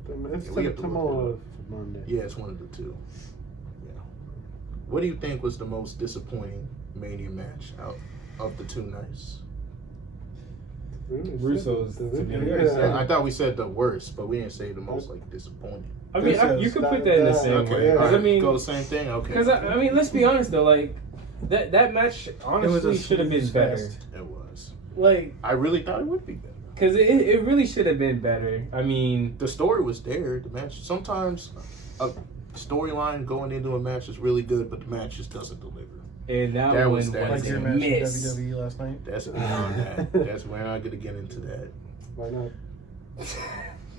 It's we have to tomorrow, Monday. Yeah, it's one of the two. Yeah. What do you think was the most disappointing Mania match out of the two nights? Russo's. I thought we said the worst, but we didn't say the most like disappointing. I mean, you could put that in the same way. Right. I mean, go same thing. Okay. Because I mean, let's be honest though, like that match honestly should have been better. It was. Like I really thought it would be better. Because it really should have been better. I mean, the story was there. The match. Sometimes a storyline going into a match is really good, but the match just doesn't deliver. And that was like your match with WWE last night. That's beyond that. That's we're not gonna get into that. Why not?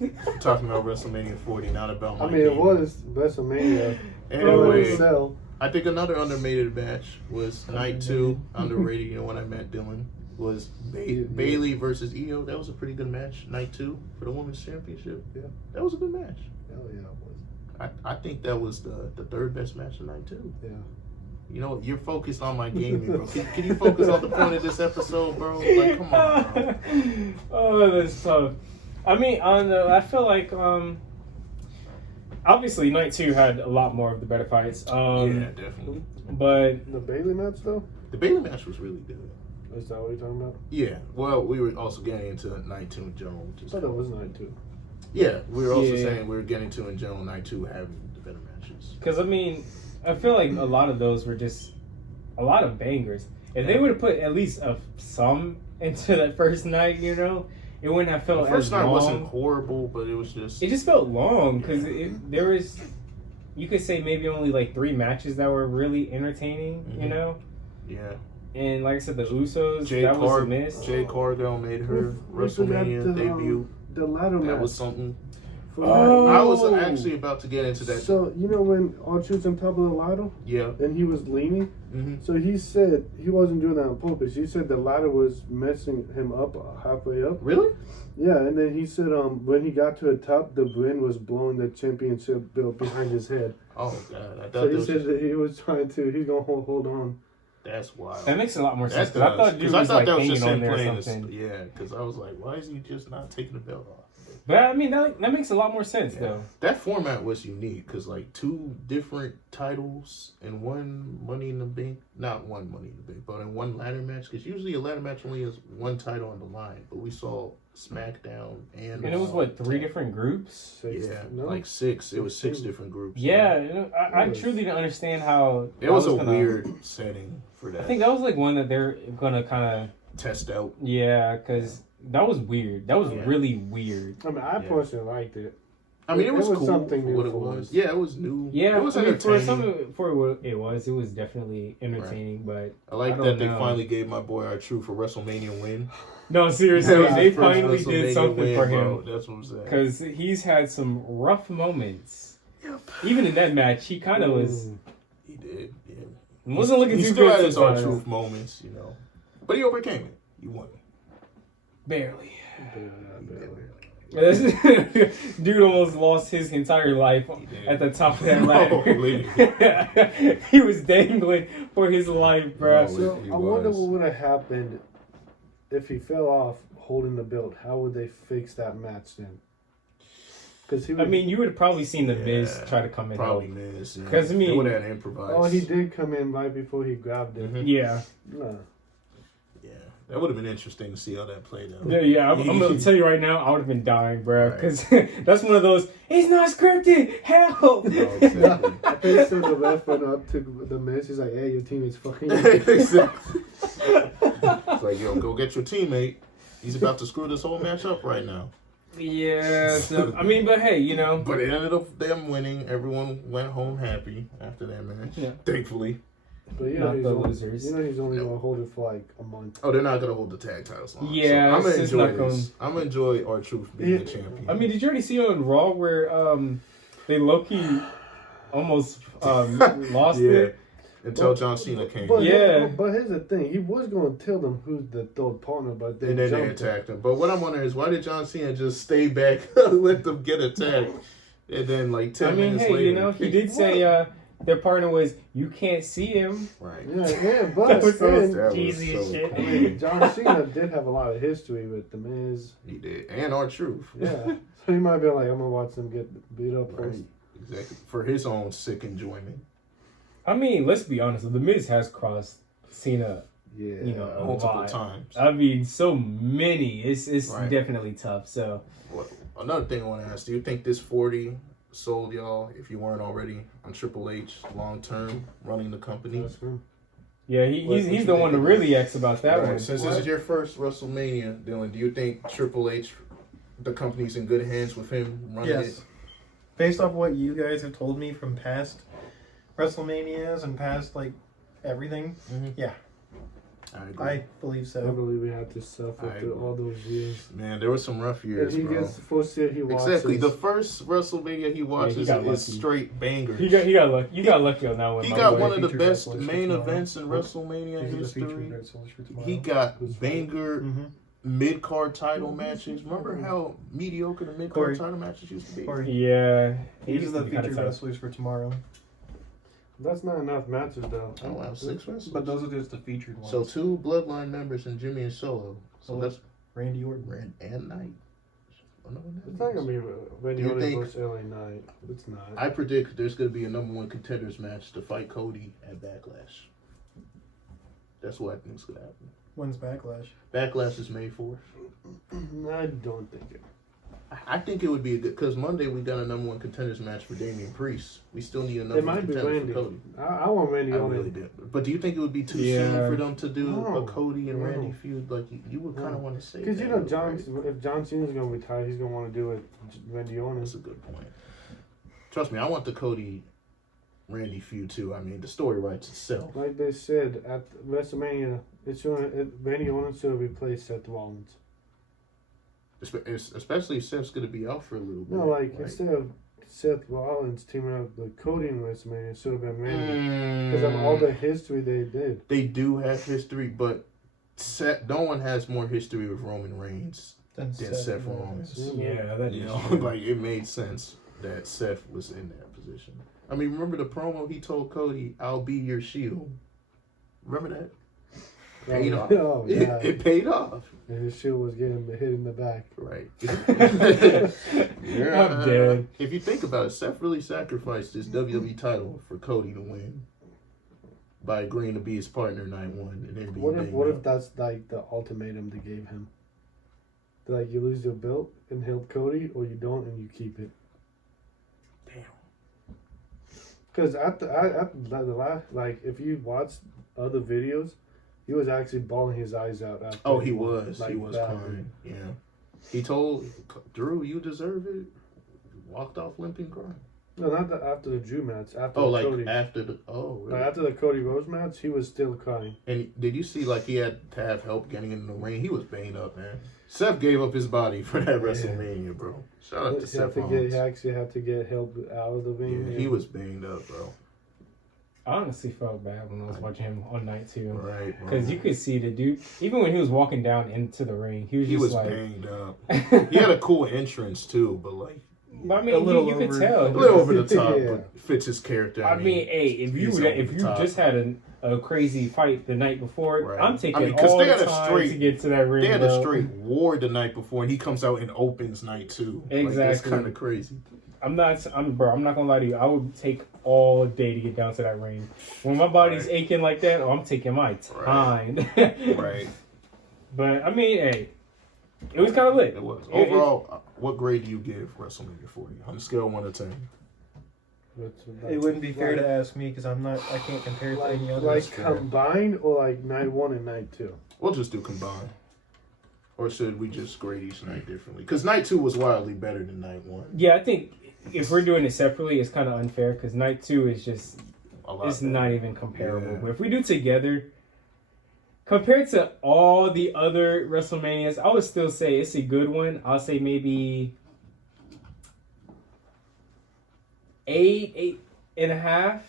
We're talking about WrestleMania 40, not about my game. It was WrestleMania. Anyway, I think another underrated match was night 2. Underrated, you know what I meant, Dylan? Was Bailey versus Io. That was a pretty good match. Night 2 for the Women's Championship. Yeah. That was a good match. Hell yeah, it was. I think that was the third best match of night 2. Yeah. You know, you're focused on my gaming, bro. Can you focus on the point of this episode, bro? Like, come on, bro. Oh, that's tough. I mean, I feel like obviously night 2 had a lot more of the better fights. Yeah, definitely. But the Bailey match though? The Bailey match was really good. Is that what you're talking about? Yeah. Well, we were also getting into night 2 in general. I thought that was night 2. Yeah, we were also saying we were getting to in general night 2 having the better matches. Because I mean, I feel like a lot of those were just a lot of bangers. If they would have put at least some into that first night, you know, it wouldn't have felt the first as night long. wasn't horrible, but it was just... It just felt long because there was, you could say maybe only like 3 matches that were really entertaining, you know? Yeah. And like I said, the Usos, that was a miss. Jade Cargill made her WrestleMania debut. The ladder match. That was something. Oh. I was actually about to get into that. So, you know when R-Truth's on top of the ladder? Yeah. And he was leaning? Mm-hmm. So he said he wasn't doing that on purpose. He said the ladder was messing him up halfway up. Really? Yeah, and then he said when he got to the top, the wind was blowing the championship belt behind his head. Oh, God. I thought so he said that he was trying to, he's going to hold on. That's wild. That makes a lot more sense. Because I thought dude was like hanging on there or something. Yeah, because I was like, why is he just not taking the belt off? But I mean, that makes a lot more sense, though. That format was unique because, like, 2 different titles in one Money in the Bank, not one Money in the Bank, but in one ladder match. Because usually a ladder match only has one title on the line, but we saw SmackDown and it was what 3 different groups? 6. Yeah, No? like 6. It was 6 different groups. Yeah, I truly didn't understand how it was a weird setting for that. I think that was like one that they're gonna kind of test out. Yeah, because. That was weird. That was really weird. I mean, I personally liked it. I mean, it was cool something new what it for was. us. Yeah, it was new. Yeah, it was entertaining. For what it was definitely entertaining. Right. But I like that they finally gave my boy R-Truth a WrestleMania win. No, seriously, they finally did something win, for him. Bro. That's what I'm saying. Because he's had some rough moments. Yep. Even in that match, he kind of was. He did. Yeah. Wasn't looking he too still good. Had his R-Truth moments, you know, but he overcame it. He won. Barely. Dude almost lost his entire life at the top of that No, ladder. He was dangling for his life, bro. No, So he I wonder was. what would have happened if he fell off holding the belt. How would they fix that match then? Because I mean, you would have probably seen the Miz try to come in. Probably Miz. 'Cause, I mean- they would have improvised. oh, he did come in right before he grabbed it. Mhm. Yeah. No. Yeah, that would have been interesting to see how that played out. Yeah. I'm gonna tell you right now, I would have been dying, bro. Right. Because that's one of those. It's not scripted. Help! No, exactly. I think so. The ref went up to the Miz. He's like, "Hey, your teammate's fucking you." Exactly. It's like, yo, go get your teammate. He's about to screw this whole match up right now. Yeah. So, I mean, but hey, you know. But it ended up them winning. Everyone went home happy after that match. Yeah. Thankfully. But you know, Not he's the only, losers. you know he's only gonna hold it for like a month. Oh, they're not gonna hold the tag titles long. Yeah, so I'm gonna it's enjoy not this. I'm gonna enjoy R-Truth being the champion. I mean, did you already see on Raw where they low-key almost lost yeah. it? Until John Cena came. But Yeah. but here's the thing: he was going to tell them who's the third partner, but they And then they jumped him. attacked him. But what I'm wondering is why did John Cena just stay back, let them get attacked, and then like 10 I mean, minutes hey, later, you know, he did say their partner was, you can't see him. right. Yeah, but That was so and- That was cheesy as so shit. I mean, John Cena did have a lot of history with the Miz. He did, and R-Truth. Yeah, so he might be like, I'm gonna watch them get beat up Right. first. Exactly. For his own sick enjoyment. I mean, let's be honest, The Miz has crossed Cena, Yeah, you know, a Multiple lot. times. I mean, so many. It's Right. definitely tough. So, Well, another thing I want to ask: do you think this 40 sold y'all, if you weren't already, on Triple H long term running the company? that's him. yeah, What he's you the one to think? really ask about that Right. one. Since this is your first WrestleMania, Dylan, do you think Triple H, the company's in good hands with him running Yes. it? Based off what you guys have told me from past WrestleManias and past like everything, I agree. I believe I so. believe we had to suffer I through agree. all those years. Man, there were some rough And years, he bro. gets first year he watches. Exactly. The first WrestleMania he watches got is lucky. straight bangers. He got lucky. You got lucky on that one. He my got boy. one of the Featured best wrestlers for main tomorrow. events in WrestleMania These are the history. featured wrestlers for tomorrow. He got Who's banger Mhm. mid-card title matches. Remember how mediocre the mid-card Corey. title matches used to be? Corey. Yeah. he These are used the to be kinda featured tough. wrestlers for tomorrow. That's not enough matches though. Oh, wow, 6 wrestlers. But those are just the featured ones. So 2 Bloodline members and Jimmy and Solo. So So that's Randy Orton. Red and Knight. I don't know what that It's not is. gonna be Randy You Orton think- versus LA Knight. It's not. I predict there's going to be a number 1 contenders match to fight Cody at Backlash. That's what I think is going to happen. When's Backlash? Backlash is May 4th. I don't think it. I think it would be a good, because Monday we got a number 1 contenders match for Damian Priest. We still need a number It 1 might be contender Randy. for Cody. I want Randy I Orton. really did. But do you think it would be too Yeah. soon for them to do No. a Cody and No. Randy feud? Like, you would kind of No. want to say Because that, you know, right? if John Cena's gonna retire, he's gonna want to do it. Randy Orton. That's a good point. Trust me, I want the Cody Randy feud too. I mean, the story writes itself. Like they said at WrestleMania, Randy Orton should replace Seth Rollins. Especially if Seth's going to be out for a little bit. No, like right? instead of Seth Rollins teaming up with Cody in WrestleMania, it should have been Randy. Mm, Because of all the history they did. they do have history, but no one has more history with Roman Reigns Then than Seth Rollins. Yeah, that You is know, true. like it made sense that Seth was in that position. I mean, remember the promo he told Cody, "I'll be your shield." Remember that? Paid off. Oh, yeah. It paid off. And his shield was getting hit in the back. Right. I'm dead. If you think about it, Seth really sacrificed his WWE title for Cody to win by agreeing to be his partner night 1 and then being What banged if that's like the ultimatum they gave him? They're like, you lose your belt and help Cody, or you don't and you keep it. Damn. Because at the last, like, if you watch other videos, he was actually bawling his eyes out after. Oh, he was. Like, he was badly. crying. Yeah. He told Drew, "You deserve it." Walked off limping, crying. No, not after the Drew match. After Oh, the like Cody. after the really? Like, after the Cody Rose match, he was still crying. And did you see like he had to have help getting in the ring? He was banged up, man. Seth gave up his body for that WrestleMania, bro. Shout out to Seth Rollins. He actually had to get help out of the ring. Yeah, he was banged up, bro. I honestly felt bad when I was watching him on night 2. Right, Because you could see the dude, even when he was walking down into the ring, he was he just was like... banged up. He had a cool entrance, too, but like... But I mean, A little you could over- tell. A little over the top, Yeah. but fits his character. I mean, hey, if you he's over if the you top. just had a crazy fight the night before, Right. I'm taking I mean, 'cause all they the had a time straight- to get to that ring. They had a bro. straight war the night before, and he comes out and opens night 2. Like, that's Exactly. kind of crazy. I'm not gonna lie to you. I would take all day to get down to that ring. When my body's Right. aching like that, I'm taking my time. Right. But I mean, hey, it was kind of lit. It was. Overall, what grade do you give WrestleMania 40 on a scale of 1 to 10? It wouldn't be fair to ask me because I can't compare it to any other. Like fair. combined or like night 1 and night 2? We'll just do combined. Or should we just grade each night differently? Because night 2 was wildly better than night 1. Yeah, I think if we're doing it separately, it's kind of unfair because night 2 is just A lot it's better. not even comparable. Yeah. But if we do together, compared to all the other WrestleManias, I would still say it's a good one. I'll say maybe 8.5.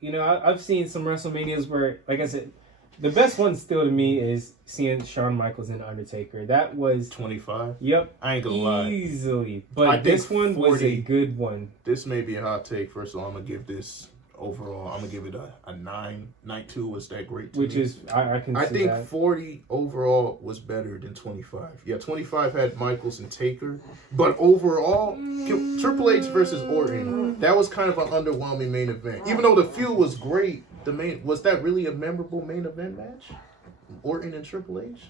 You know, I've seen some WrestleManias where, like I said, the best one still to me is seeing Shawn Michaels and Undertaker. That was 25? Yep, I ain't gonna lie. easily. I But think this one was a 40 good one. This may be a hot take. First of all, I'm going to give this overall, I'm going to give it a 9. Night 2 was that great to Which me. is, I can I see think that. 40 overall was better than 25. Yeah, 25 had Michaels and Taker. But overall, Triple H versus Orton, that was kind of an underwhelming main event. Even though the feud was great, was that really a memorable main event match? Orton and Triple H?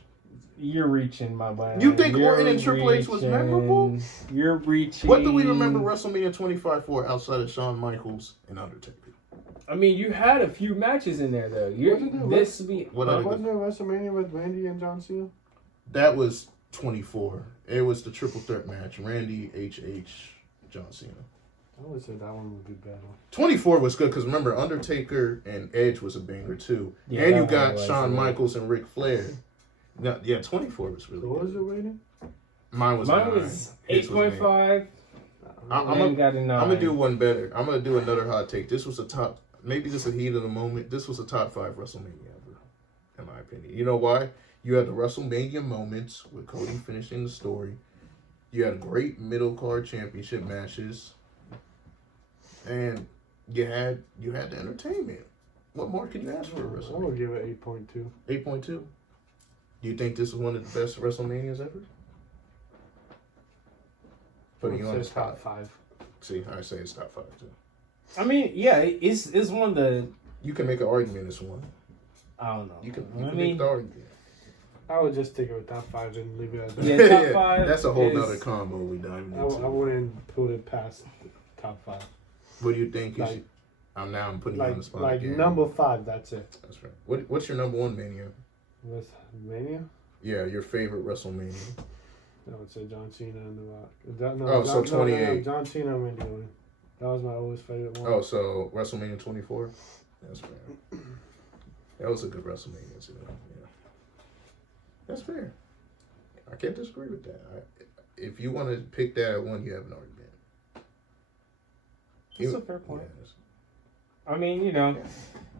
You're reaching, my man. You think You're Orton and Triple H was memorable? You're reaching. What do we remember WrestleMania 25 for outside of Shawn Michaels and Undertaker? I mean, you had a few matches in there, though. Wasn't there Wasn't there WrestleMania with Randy and John Cena? That was 24. It was the triple threat match. Randy, John Cena. I would say that one would be better. 24 was good because remember, Undertaker and Edge was a banger too. Yeah, and that you one got was, Shawn yeah. Michaels and Ric Flair. No, yeah, 24 was really What was good. the rating? Mine was 9. was His was 8.5. I'm Then got a 9. going to do one better. I'm going to do another hot take. This was a top, maybe just a heat of the moment. This was a top 5 WrestleMania ever, in my opinion. You know why? You had the WrestleMania moments with Cody finishing the story. You had great middle card championship matches. And you had the entertainment. What more can you ask for a I'm gonna WrestleMania? give it 8.2. 8.2. Do you think this is one of the best WrestleManias ever? Putting you on the top spot. 5. See, I say it's top 5 too. I mean, yeah, it's one of the. You can make an argument it's one. I don't know. You can I make mean, the argument. I would just take it with top 5 and leave it at that. Yeah, top 5 That's a whole is- nother combo we dive I into. wouldn't put it past the top 5. What do you think? Like- I'm putting you on the spot Like again. number 5, that's it. That's right. What's your number 1 Mania? With Mania, Yeah, your favorite WrestleMania. I would say John Cena and The Rock. Oh, so 28. John Cena and Randy Orton. That was my always favorite one. Oh, so WrestleMania 24. That's fair. That was a good WrestleMania too. Yeah, that's fair. I can't disagree with that. If you want to pick that one, you have an argument. That's a fair point. Yeah, I mean, you know,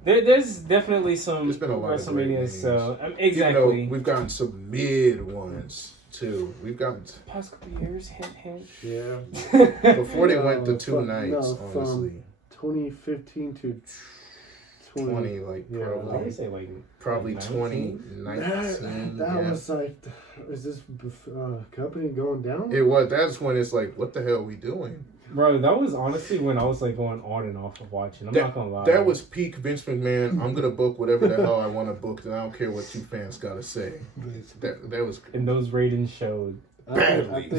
there's definitely some There's been a lot of great WrestleManias. So exactly. exactly. We've gotten some mid ones too. We've gotten Past couple years, hint, hint. Yeah. before they went to No, 2 from- nights. no, from- Honestly, 2015 to 20 like Yeah, I would probably say like probably 19. 2019. That yeah. was like, is this company going down? It was. That's when it's like, what the hell are we doing? Bro, that was honestly when I was like going on and off of watching. I'm not gonna lie. That was peak Vince McMahon. I'm gonna book whatever the hell I want to book, and I don't care what you fans gotta say. That was and those ratings showed. badly.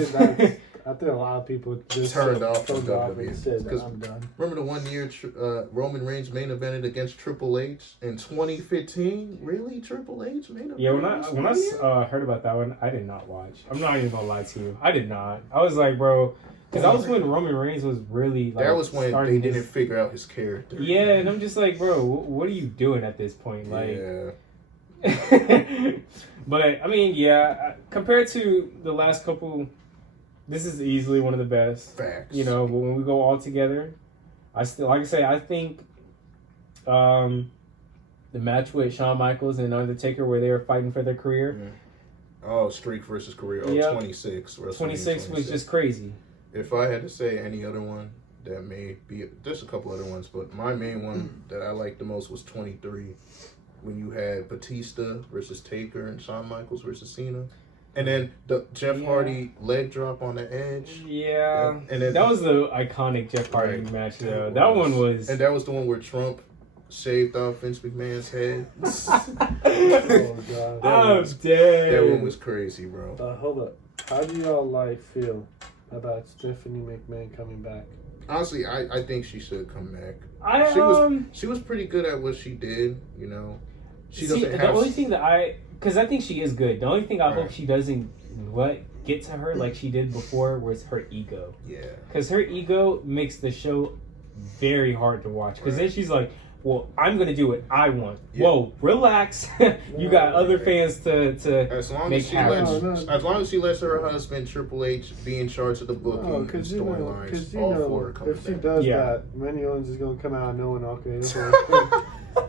I think a lot of people just Turned off turned from off WWE. and said, Because- I'm done. Remember the 1 year Roman Reigns main evented against Triple H in 2015? Really, Triple H main event? Yeah, when I WrestleMania? heard about that one, I did not watch. I'm not even gonna lie to you. I did not. I was like, bro, because that was when Roman Reigns was really like. That was when they starting didn't his- figure out his character. Yeah, and I'm just like, bro, what are you doing at this point? Like, Yeah. but I mean, yeah, compared to the last couple, this is easily one of the best. Facts. You know, but when we go all together, I still, like I say, I think the match with Shawn Michaels and Undertaker where they were fighting for their career. Oh, streak versus career. Oh, Yep. 26. 26 was just crazy. If I had to say any other one that may be, there's a couple other ones, but my main one that I liked the most was 23, when you had Batista versus Taker and Shawn Michaels versus Cena, and then the Jeff Hardy leg drop on the edge. Yeah, and then that was the iconic Jeff Hardy match though. That one was, and that was the one where Trump shaved off Vince McMahon's head. Oh god. I'm dead. That one was crazy, bro. Hold up. How do y'all feel about Stephanie McMahon coming back? Honestly, I think she should come back. She was pretty good at what she did, you know. She doesn't have the only thing that because I think she is good. The only thing I hope she doesn't get to her like she did before was her ego. Yeah. Because her ego makes the show very hard to watch. Because then she's like, well, I'm going to do what I want. Yeah. Whoa, relax. You got other fans to as long make as she happen. as long as she lets her husband, Triple H, be in charge of the booking and storylines, all for her coming if she back. does that, Randy Orton's is going to come out knowing, okay,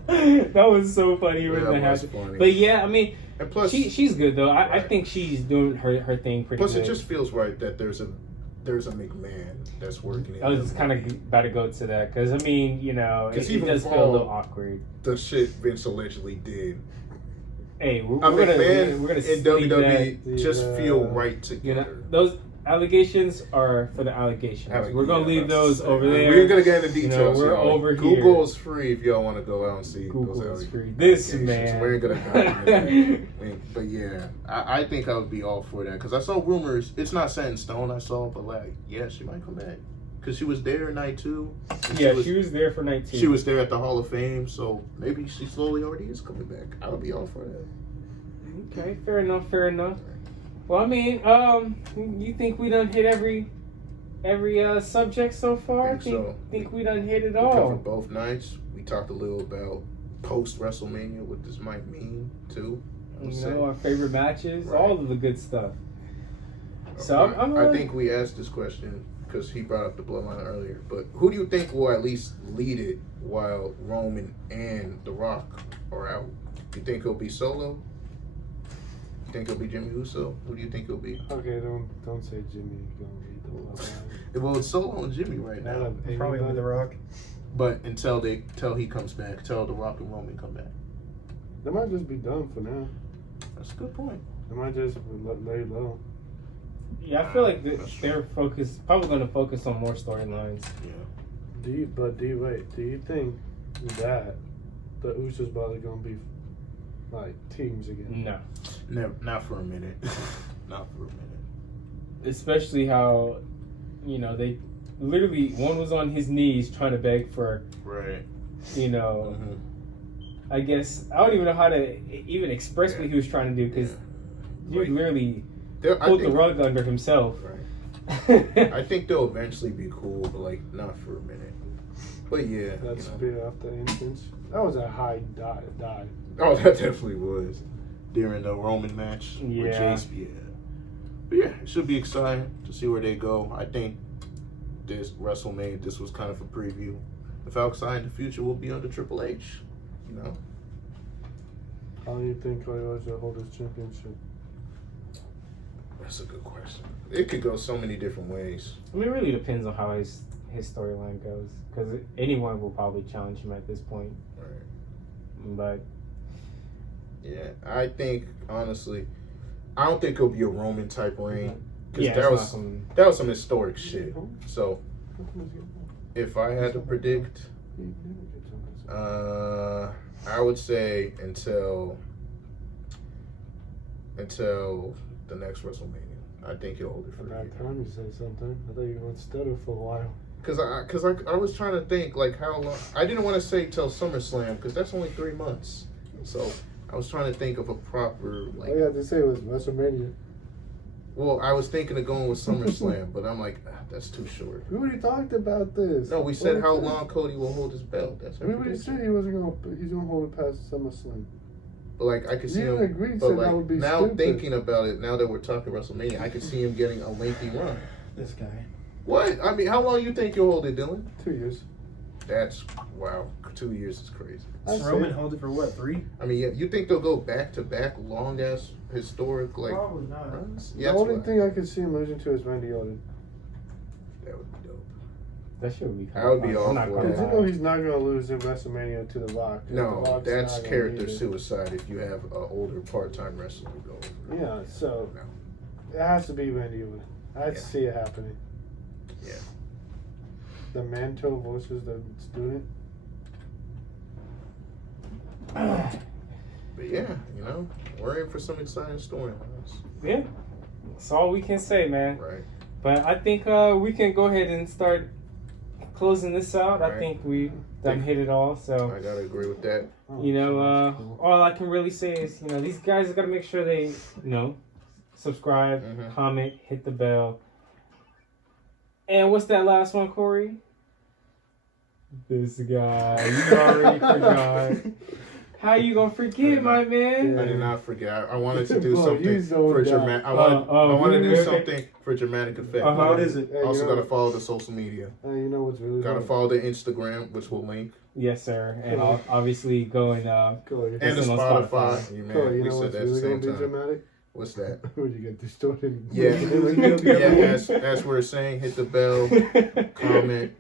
that was so funny when that happened. But yeah, I mean, and plus, she's good though. I think she's doing her thing pretty good. Plus, it just feels right that there's a McMahon that's working. I was kind of about to go to that because I mean, you know, it does feel a little awkward. The shit Vince allegedly did. Hey, we're gonna in WWE just feel right together. You know, those allegations are for the allegations. We're gonna leave those over there. We're gonna get into details. We're over here. Google is free if y'all want to go out and see. Google is free. This man. We ain't gonna. But yeah, I think I would be all for that because I saw rumors. It's not set in stone. I saw, but like, yeah, she might come back because she was there night 2. Yeah, she was there for night 2. She was there at the Hall of Fame, so maybe she slowly already is coming back. I would be all for that. Okay, fair enough. Well, I mean, you think we done hit every subject so far? I think we done hit it we all. Covered both nights. We talked a little about post WrestleMania, what this might mean too. Our favorite matches, all of the good stuff. So I think we asked this question because he brought up the Bloodline earlier. But who do you think will at least lead it while Roman and The Rock are out? You think he'll be Solo? You think it'll be Jimmy Uso? Who do you think it'll be? Okay, don't say Jimmy. Gonna be the well, it's Solo and Jimmy right now. Probably with The Rock. But until he comes back, till The Rock and Roman come back. They might just be done for now. That's a good point. They might just lay low. Yeah, I feel like they're probably going to focus on more storylines. Yeah. Do you think that the Usos probably gonna be like teams again? No. Never, not for a minute. Not for a minute. Especially how, they literally, one was on his knees trying to beg for, I guess, I don't even know how to even express what he was trying to do because dude literally pulled the rug under himself. Right. I think they'll eventually be cool, but like not for a minute. But yeah. That's bit after instance. That was a high dive. Oh, that definitely was. During the Roman match with Jace. Yeah. But yeah, it should be exciting to see where they go. I think this WrestleMania, this was kind of a preview of how exciting the future will be under Triple H. How do you think Cody Rhodes will hold his championship? That's a good question. It could go so many different ways. I mean, it really depends on how his storyline goes because anyone will probably challenge him at this point. Right. But yeah, I think honestly, I don't think it'll be a Roman type reign because that was some historic shit. So if I had to predict, I would say until the next WrestleMania. I think he'll hold it for a year. Time you say something. I thought you were going to stutter for a while. Because I was trying to think like how long. I didn't want to say till SummerSlam because that's only 3 months. So I was trying to think of a proper like. All you had to say was WrestleMania. Well, I was thinking of going with SummerSlam, but I'm like, that's too short. We already talked about this. No, we said how long Cody will hold his belt. That's we already said he's gonna hold it past SummerSlam. But like I could see him. Agreed, but so like that would be now stupid. thinking about it, now that we're talking WrestleMania, I could see him getting a lengthy run. This guy. What? I mean, how long you think you'll hold it, Dylan? 2 years. That's wow. 2 years is crazy. I see. Roman held it for what, 3? I mean, yeah, you think they'll go back to back long ass historic like Probably not. runs? The Yeah, that's only what- thing I could see him losing to is Randy Orton. that would be dope. That should be. I would be all I'm not for gonna Because you lie. know he's not going to lose in WrestleMania to The Rock. The No, Rock's that's not gonna character need it. suicide if you have an older part-time wrestler go. Yeah, so No. it has to be Randy Orton. I'd Yeah. see it happening. Yeah. The Manto versus the student. But yeah, you know, we're in for some exciting storylines. Yeah, that's all we can say, man. Right. But I think we can go ahead and start closing this out. I Right. think we done hit it all. So I gotta agree with that. Oh, you know, that's cool. all I can really say is, you know, these guys got to make sure they, subscribe, Mhm. comment, hit the bell. And what's that last one, Corey? This guy, you already forgot. How you gonna forget, my man? I did not forget. I wanted to do Bro, something you zoned for out. dramatic. I wanted to do okay. something for dramatic effect. Uh-huh. What is it? Hey, Also, you know, gotta follow the social media. you know what's really Gotta funny? follow the Instagram, which will link, Yes, sir. And I'll obviously go and Corey, and the Listen on Spotify. Spotify. Yeah, man, Corey, you we know said what's that at the really going same to be time. dramatic? What's that? When you get distorted. Yeah, Yeah. as we're saying, hit the bell, comment,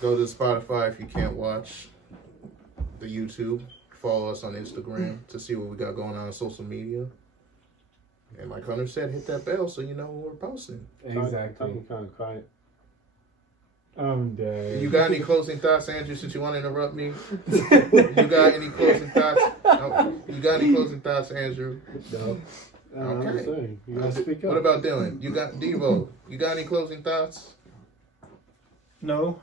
go to Spotify if you can't watch the YouTube. Follow us on Instagram to see what we got going on social media. And like Hunter said, hit that bell so you know when we're posting. Exactly. I'm kind of quiet. I'm dead. You got any closing thoughts, Andrew, since you want to interrupt me? You got any closing thoughts? You got any closing thoughts, Andrew? No. I'm Okay. just saying. You got to speak up. What about Dylan? You got Devo? You got any closing thoughts? No,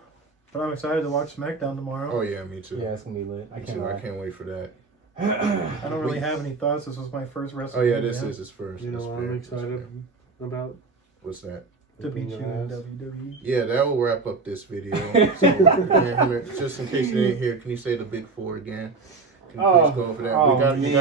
but I'm excited to watch SmackDown tomorrow. Oh yeah, me too. Yeah, it's gonna be lit. I Me can't too. I lie. can't wait for that. I don't really have any thoughts. This was my first WrestleMania. Oh yeah, this is his first. You know That's what fair. I'm That's excited fair. about? What's that? to beat you Your in ass. WWE. Yeah, that will wrap up this video. So, Hunter, just in case you didn't hear, can you say the big four again? Can you please go over that? You gotta man.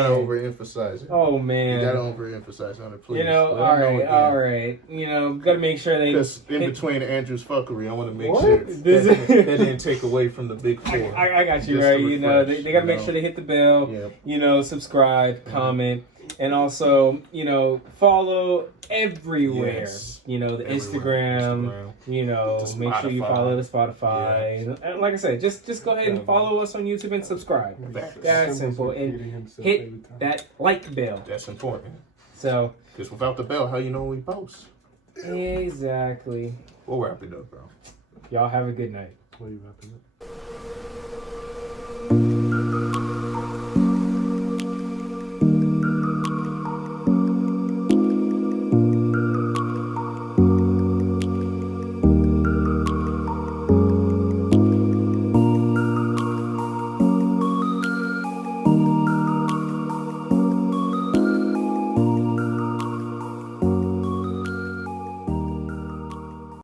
overemphasize it. Oh You man. gotta overemphasize on it, please. You know, Let 'em know again. all right. You know, gotta make sure they. Because in hit- between Andrew's fuckery, I want to make What? sure This that, is- that didn't take away from the big four. I got you Just right. to You know, refresh, they gotta make you sure know? they hit the bell. Yeah. Subscribe, comment, and also, follow everywhere. Yes. The Everywhere. Instagram. The Make sure you Spotify. follow the Spotify. Yes. And like I said, just go ahead and follow us on YouTube and subscribe. That's simple. And hit that like bell. That's important. So Because without the bell, how you know when we post? exactly. We'll wrap it up, bro. Y'all have a good night. What are you wrapping up?